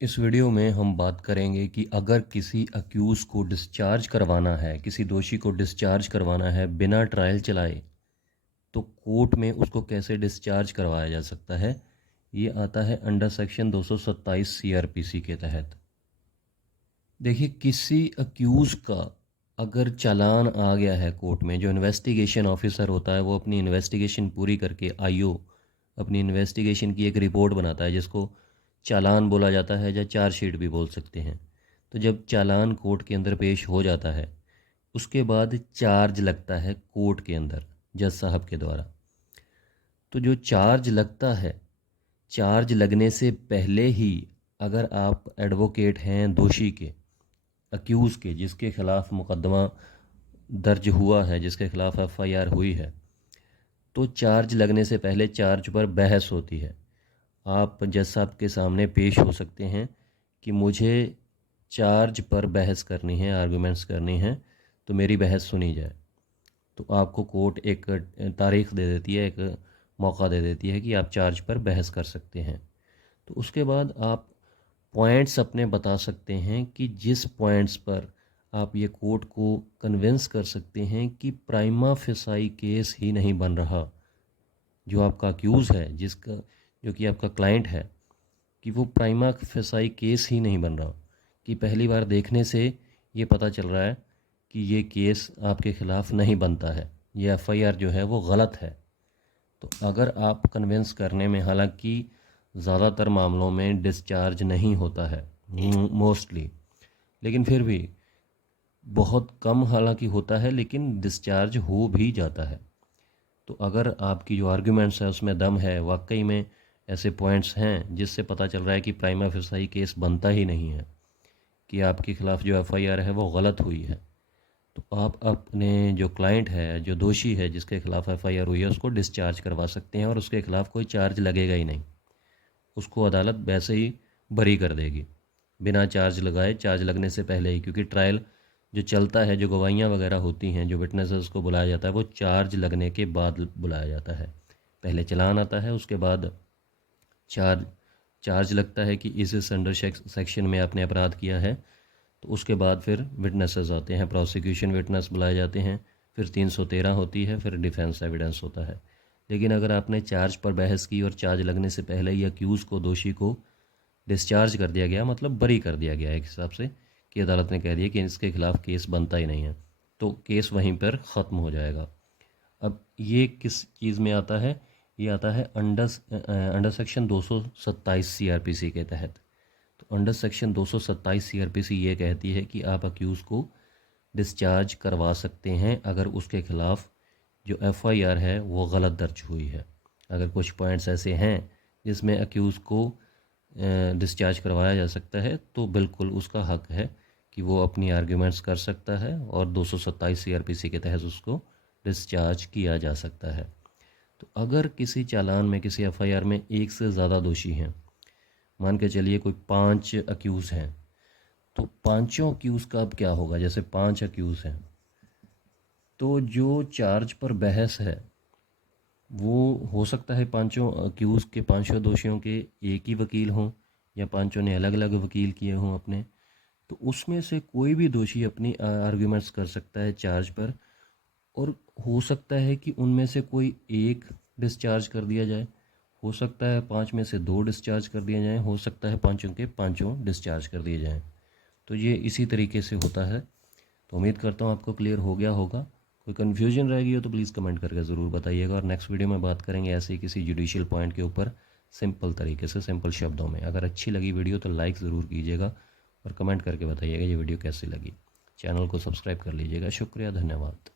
इस वीडियो में हम बात करेंगे कि अगर किसी अक्यूज़ को डिस्चार्ज करवाना है, किसी दोषी को डिस्चार्ज करवाना है बिना ट्रायल चलाए, तो कोर्ट में उसको कैसे डिस्चार्ज करवाया जा सकता है। ये आता है अंडर सेक्शन 227 सीआरपीसी के तहत। देखिए, किसी अक्यूज़ का अगर चालान आ गया है कोर्ट में, जो इन्वेस्टिगेशन ऑफिसर होता है वो अपनी इन्वेस्टिगेशन पूरी करके आईओ अपनी इन्वेस्टिगेशन की एक रिपोर्ट बनाता है, जिसको चालान बोला जाता है या चार्जशीट भी बोल सकते हैं। तो जब चालान कोर्ट के अंदर पेश हो जाता है, उसके बाद चार्ज लगता है कोर्ट के अंदर जज साहब के द्वारा। तो जो चार्ज लगता है, चार्ज लगने से पहले ही अगर आप एडवोकेट हैं दोषी के, अक्यूज़ के, जिसके खिलाफ मुकदमा दर्ज हुआ है, जिसके खिलाफ एफआईआर हुई है, तो चार्ज लगने से पहले चार्ज पर बहस होती है। आप जज साहब के सामने पेश हो सकते हैं कि मुझे चार्ज पर बहस करनी है, आर्गूमेंट्स करनी है, तो मेरी बहस सुनी जाए। तो आपको कोर्ट एक तारीख दे देती है, एक मौका दे देती है कि आप चार्ज पर बहस कर सकते हैं। तो उसके बाद आप पॉइंट्स अपने बता सकते हैं कि जिस पॉइंट्स पर आप ये कोर्ट को कन्विंस कर सकते हैं कि प्राइमा फेसाई केस ही नहीं बन रहा। जो आपका अक्यूज़ है, जिसका जो कि आपका क्लाइंट है, कि वो प्राइमा फेसाई केस ही नहीं बन रहा, कि पहली बार देखने से ये पता चल रहा है कि ये केस आपके ख़िलाफ़ नहीं बनता है, ये एफआईआर जो है वो गलत है। तो अगर आप कन्विंस करने में, हालांकि ज़्यादातर मामलों में डिस्चार्ज नहीं होता है मोस्टली, लेकिन फिर भी बहुत कम हालांकि होता है, लेकिन डिस्चार्ज हो भी जाता है। तो अगर आपकी जो आर्ग्यूमेंट्स है उसमें दम है, वाकई में ऐसे पॉइंट्स हैं जिससे पता चल रहा है कि प्राइमा फेसाई केस बनता ही नहीं है, कि आपके ख़िलाफ़ जो एफआईआर है वो गलत हुई है, तो आप अपने जो क्लाइंट है, जो दोषी है, जिसके खिलाफ़ एफआईआर हुई है, उसको डिस्चार्ज करवा सकते हैं और उसके खिलाफ़ कोई चार्ज लगेगा ही नहीं। उसको अदालत वैसे ही बरी कर देगी बिना चार्ज लगाए, चार्ज लगने से पहले ही, क्योंकि ट्रायल जो चलता है, जो गवाहियाँ वगैरह होती हैं, जो विटनेसेस को बुलाया जाता है, वो चार्ज लगने के बाद बुलाया जाता है। पहले चालान आता है, उसके बाद चार्ज चार्ज लगता है कि इस अंडर सेक्शन में आपने अपराध किया है। तो उसके बाद फिर विटनेसेस आते हैं, प्रोसिक्यूशन विटनेस बुलाए जाते हैं, फिर 313 होती है, फिर डिफेंस एविडेंस होता है। लेकिन अगर आपने चार्ज पर बहस की और चार्ज लगने से पहले ही अक्यूज़ को, दोषी को डिस्चार्ज कर दिया गया, मतलब बरी कर दिया गया एक हिसाब से, कि अदालत ने कह दिया कि इसके खिलाफ़ केस बनता ही नहीं है, तो केस वहीं पर ख़त्म हो जाएगा। अब ये किस चीज़ में आता है? ये आता है अंडर सेक्शन 227 सीआरपीसी के तहत। तो अंडर सेक्शन 227 सीआरपीसी ये कहती है कि आप अक्यूज़ को डिस्चार्ज करवा सकते हैं अगर उसके खिलाफ़ जो एफआईआर है वो गलत दर्ज हुई है। अगर कुछ पॉइंट्स ऐसे हैं जिसमें अक्यूज़ को डिस्चार्ज करवाया जा सकता है, तो बिल्कुल उसका हक है कि वो अपनी आर्ग्यूमेंट्स कर सकता है और 227 सीआरपीसी के तहत उसको डिस्चार्ज किया जा सकता है। तो अगर किसी चालान में, किसी एफआईआर में एक से ज़्यादा दोषी हैं, मान के चलिए कोई 5 अक्यूज़ हैं, तो पांचों अक्यूज़ का अब क्या होगा? जैसे 5 अक्यूज़ हैं, तो जो चार्ज पर बहस है वो हो सकता है पांचों अक्यूज़ के, पांचों दोषियों के एक ही वकील हों, या पांचों ने अलग अलग वकील किए हों अपने। तो उसमें से कोई भी दोषी अपनी आर्ग्यूमेंट्स कर सकता है चार्ज पर, और हो सकता है कि उनमें से कोई एक डिस्चार्ज कर दिया जाए, हो सकता है 5 में से 2 डिस्चार्ज कर दिए जाएं, हो सकता है पांचों के पांचों डिस्चार्ज कर दिए जाएं। तो ये इसी तरीके से होता है। तो उम्मीद करता हूँ आपको क्लियर हो गया होगा। कोई कन्फ्यूजन रह गई हो तो प्लीज़ कमेंट करके ज़रूर बताइएगा, और नेक्स्ट वीडियो में बात करेंगे ऐसे ही किसी जुडिशियल पॉइंट के ऊपर, सिंपल तरीके से, सिंपल शब्दों में। अगर अच्छी लगी वीडियो तो लाइक ज़रूर कीजिएगा और कमेंट करके बताइएगा ये वीडियो कैसी लगी। चैनल को सब्सक्राइब कर लीजिएगा। शुक्रिया, धन्यवाद।